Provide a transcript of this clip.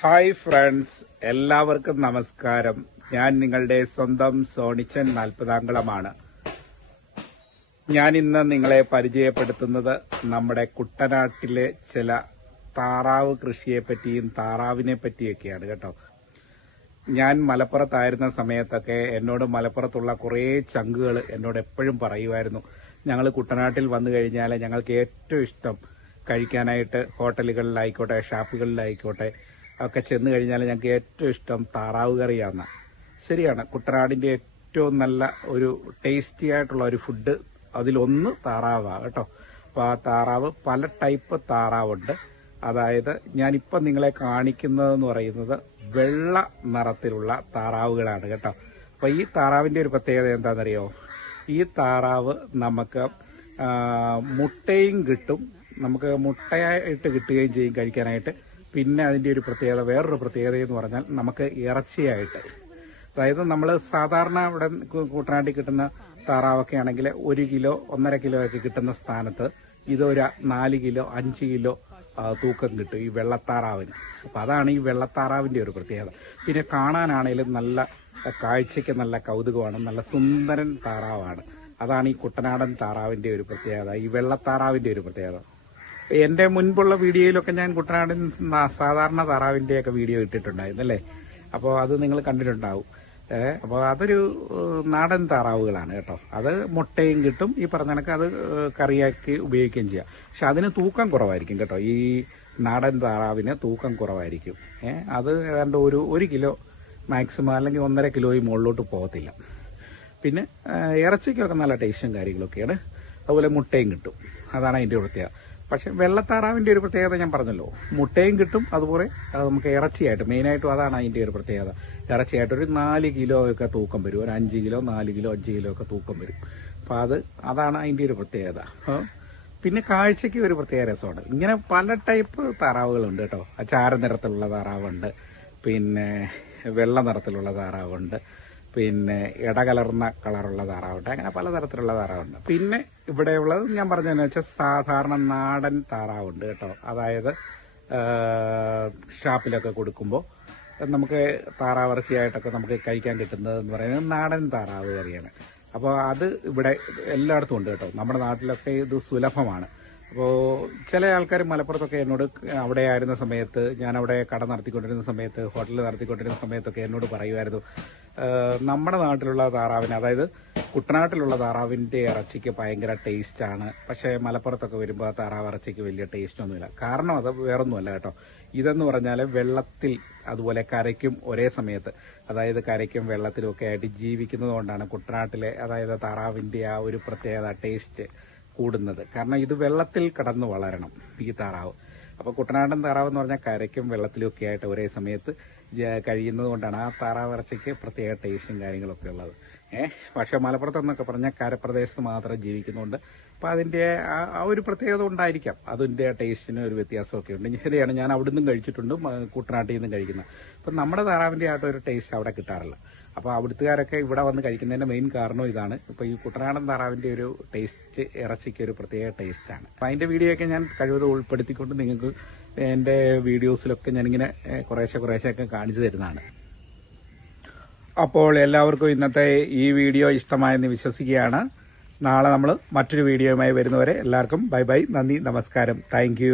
Hi friends എല്ലാവർക്കും നമസ്കാരം. ഞാൻ നിങ്ങളുടെ സ്വന്തം സോണിച്ചൻ നാൽപ്പതാംകുളമാണ് ഞാൻ ഇന്ന് നിങ്ങളെ പരിചയപ്പെടുത്തുന്നത് നമ്മുടെ കുട്ടനാട്ടിലെ ചില താറാവ് കൃഷിയെ പറ്റിയും താറാവിനെ പറ്റിയൊക്കെയാണ് കേട്ടോ. ഞാൻ മലപ്പുറത്തായിരുന്ന സമയത്തൊക്കെ എന്നോട് മലപ്പുറത്തുള്ള കുറേ ചങ്കുകൾ എന്നോട് എപ്പോഴും പറയുമായിരുന്നു. ഞങ്ങൾ കുട്ടനാട്ടിൽ വന്നു കഴിഞ്ഞാൽ ഞങ്ങൾക്ക് ഏറ്റവും ഇഷ്ടം കഴിക്കാനായിട്ട് ഹോട്ടലുകളിലായിക്കോട്ടെ ഷാപ്പുകളിലായിക്കോട്ടെ ഒക്കെ ചെന്ന് കഴിഞ്ഞാൽ ഞങ്ങൾക്ക് ഏറ്റവും ഇഷ്ടം താറാവ് കറിയാണ് ശരിയാണ് കുട്ടനാടിന്റെ ഏറ്റവും നല്ല ഒരു ടേസ്റ്റി ആയിട്ടുള്ള ഒരു ഫുഡ് അതിലൊന്ന് താറാവാണ് കേട്ടോ. അപ്പോൾ ആ താറാവ് പല ടൈപ്പ് താറാവുണ്ട്. അതായത് ഞാനിപ്പം നിങ്ങളെ കാണിക്കുന്നതെന്ന് പറയുന്നത് വെള്ള നിറത്തിലുള്ള താറാവുകളാണ് കേട്ടോ. അപ്പോൾ ഈ താറാവിന്റെ ഒരു പ്രത്യേകത എന്താണെന്നറിയോ ഈ താറാവ് നമുക്ക് മുട്ടയും കിട്ടും. നമുക്ക് മുട്ടയായിട്ട് കിട്ടുകയും ചെയ്യും കഴിക്കാനായിട്ട്. പിന്നെ അതിന്റെ ഒരു പ്രത്യേകത വേറൊരു പ്രത്യേകത എന്ന് പറഞ്ഞാൽ നമുക്ക് ഇറച്ചിയായിട്ട്. അതായത് നമ്മൾ സാധാരണ ഇവിടെ കൂട്ടനാട്ടിൽ കിട്ടുന്ന താറാവൊക്കെ ആണെങ്കിൽ ഒരു കിലോ ഒന്നര കിലോ ഒക്കെ കിട്ടുന്ന സ്ഥാനത്ത് ഇതൊരു നാല് കിലോ അഞ്ച് കിലോ തൂക്കം കിട്ടും ഈ വെള്ളത്താറാവിന്. അപ്പം അതാണ് ഈ വെള്ളത്താറാവിന്റെ ഒരു പ്രത്യേകത. പിന്നെ കാണാനാണേലും നല്ല കാഴ്ചയ്ക്ക് നല്ല കൗതുകമാണ് നല്ല സുന്ദരൻ താറാവാണ്. അതാണ് ഈ കുട്ടനാടൻ താറാവിന്റെ ഒരു പ്രത്യേകത ഈ വെള്ളത്താറാവിന്റെ ഒരു പ്രത്യേകത. എന്റെ മുൻപുള്ള വീഡിയോയിലൊക്കെ ഞാൻ കുട്ടനാടൻ സാധാരണ താറാവിന്റെ ഒക്കെ വീഡിയോ ഇട്ടിട്ടുണ്ടായിരുന്നു അല്ലേ? അപ്പോൾ അത് നിങ്ങൾ കണ്ടിട്ടുണ്ടാവും. അപ്പോൾ അതൊരു നാടൻ താറാവുകളാണ് കേട്ടോ. അത് മുട്ടയും കിട്ടും. ഈ പറഞ്ഞ കണക്ക് അത് കറിയാക്കി ഉപയോഗിക്കുകയും ചെയ്യാം. പക്ഷെ അതിന് തൂക്കം കുറവായിരിക്കും കേട്ടോ. ഈ നാടൻ താറാവിന് തൂക്കം കുറവായിരിക്കും. അത് ഏതാണ്ട് ഒരു ഒരു കിലോ മാക്സിമം അല്ലെങ്കിൽ ഒന്നര കിലോയും മുകളിലോട്ട് പോകത്തില്ല. പിന്നെ ഇറച്ചിക്കൊക്കെ നല്ല ടേസ്റ്റും കാര്യങ്ങളൊക്കെയാണ്. അതുപോലെ മുട്ടയും കിട്ടും. അതാണ് അതിന്റെ പ്രത്യേകത പക്ഷെ വെള്ളത്താറാവിന്റെ ഒരു പ്രത്യേകത ഞാൻ പറഞ്ഞല്ലോ. മുട്ടയും കിട്ടും അതുപോലെ നമുക്ക് ഇറച്ചിയായിട്ട് മെയിനായിട്ടും അതാണ് അതിന്റെ ഒരു പ്രത്യേകത. ഇറച്ചിയായിട്ട് ഒരു നാല് കിലോ ഒക്കെ തൂക്കം വരും. ഒരു അഞ്ച് കിലോ നാല് കിലോ അഞ്ച് കിലോ ഒക്കെ തൂക്കം വരും. അപ്പോൾ അത് അതാണ് അതിന്റെ ഒരു പ്രത്യേകത. പിന്നെ കാഴ്ചയ്ക്ക് ഒരു പ്രത്യേക രസമാണ്. ഇങ്ങനെ പല ടൈപ്പ് താറാവുകളുണ്ട് കേട്ടോ. ചാര നിറത്തിലുള്ള താറാവുണ്ട്. പിന്നെ വെള്ള നിറത്തിലുള്ള താറാവുണ്ട്. പിന്നെ ഇടകലർന്ന കളറുള്ള താറാവട്ടെ അങ്ങനെ പലതരത്തിലുള്ള താറാവുണ്ട്. പിന്നെ ഇവിടെ ഉള്ളത് ഞാൻ പറഞ്ഞതെന്ന് വെച്ചാൽ സാധാരണ നാടൻ താറാവുണ്ട് കേട്ടോ. അതായത് ഷാപ്പിലൊക്കെ കൊടുക്കുമ്പോൾ നമുക്ക് താറാവിറച്ചിയായിട്ടൊക്കെ നമുക്ക് കഴിക്കാൻ കിട്ടുന്നത് എന്ന് പറയുന്നത് നാടൻ താറാവ് കറിയാണ്. അപ്പോൾ അത് ഇവിടെ എല്ലായിടത്തും ഉണ്ട് കേട്ടോ. നമ്മുടെ നാട്ടിലൊക്കെ ഇത് സുലഭമാണ്. അപ്പോൾ ചില ആൾക്കാർ മലപ്പുറത്തൊക്കെ എന്നോട് അവിടെ ആയിരുന്ന സമയത്ത് ഞാൻ അവിടെ കട നടത്തിക്കൊണ്ടിരുന്ന സമയത്ത് ഹോട്ടലിൽ നടത്തിക്കൊണ്ടിരുന്ന സമയത്തൊക്കെ എന്നോട് പറയുമായിരുന്നു. നമ്മുടെ നാട്ടിലുള്ള താറാവിന് അതായത് കുട്ടനാട്ടിലുള്ള താറാവിന്റെ ഇറച്ചിക്ക് ഭയങ്കര ടേസ്റ്റാണ് പക്ഷേ മലപ്പുറത്തൊക്കെ വരുമ്പോൾ ആ താറാവ് ഇറച്ചിക്ക് വലിയ ടേസ്റ്റൊന്നുമില്ല കാരണം അത് വേറൊന്നുമല്ല കേട്ടോ. ഇതെന്ന് പറഞ്ഞാൽ വെള്ളത്തിൽ അതുപോലെ കരയ്ക്കും ഒരേ സമയത്ത് അതായത് കരയ്ക്കും വെള്ളത്തിലും ഒക്കെ ആയിട്ട് ജീവിക്കുന്നത് കൊണ്ടാണ് കുട്ടനാട്ടിലെ അതായത് താറാവിന്റെ ആ ഒരു പ്രത്യേകത ടേസ്റ്റ് കൂടുന്നത്. കാരണം ഇത് വെള്ളത്തിൽ കടന്ന് വളരണം. ഈ താറാവ്. അപ്പോൾ കുട്ടനാടൻ താറാവ് എന്ന് പറഞ്ഞാൽ കരയ്ക്കും വെള്ളത്തിലും ഒക്കെ ആയിട്ട് ഒരേ സമയത്ത് കഴിയുന്നത് കൊണ്ടാണ് ആ താറാവ് ഇറച്ചിക്ക് പ്രത്യേക ടേസ്റ്റും കാര്യങ്ങളൊക്കെ ഉള്ളത്. ഏഹ് പക്ഷേ മലപ്പുറത്ത് എന്നൊക്കെ പറഞ്ഞാൽ കരപ്രദേശത്ത് മാത്രം ജീവിക്കുന്നുണ്ട്. അപ്പോൾ അതിന്റെ ആ ഒരു പ്രത്യേകത ഉണ്ടായിരിക്കാം. അതിന്റെ ടേസ്റ്റിന് ഒരു വ്യത്യാസമൊക്കെ ഉണ്ട്. ശരിയാണ് ഞാൻ അവിടെ നിന്നും കഴിച്ചിട്ടുണ്ട് കുട്ടനാട്ടിൽ നിന്നും കഴിക്കുന്നത് അപ്പം നമ്മുടെ താറാവിന്റെ ആയിട്ട് ഒരു ടേസ്റ്റ് അവിടെ കിട്ടാറില്ല. അപ്പോൾ അവിടുത്തുകാരൊക്കെ ഇവിടെ വന്ന് കഴിക്കുന്നതിന്റെ മെയിൻ കാരണം ഇതാണ്. ഇപ്പോൾ ഈ കുട്ടനാടൻ താറാവിന്റെ ഒരു ടേസ്റ്റ് ഇറച്ചിക്ക് ഒരു പ്രത്യേക ടേസ്റ്റാണ് അപ്പോൾ അതിന്റെ വീഡിയോ ഒക്കെ ഞാൻ കഴിവതും ഉൾപ്പെടുത്തിക്കൊണ്ട് നിങ്ങൾക്ക് എന്റെ വീഡിയോസിലൊക്കെ ഞാനിങ്ങനെ കുറേശ്ശെ കുറേശ്ശെയൊക്കെ കാണിച്ചു തരുന്നതാണ്. അപ്പോൾ എല്ലാവർക്കും ഇന്നത്തെ ഈ വീഡിയോ ഇഷ്ടമായെന്ന് വിശ്വസിക്കുകയാണ്. നാളെ നമ്മൾ മറ്റൊരു വീഡിയോയുമായി വരുന്നവരെ എല്ലാവർക്കും ബൈ ബൈ നന്ദി നമസ്കാരം. താങ്ക്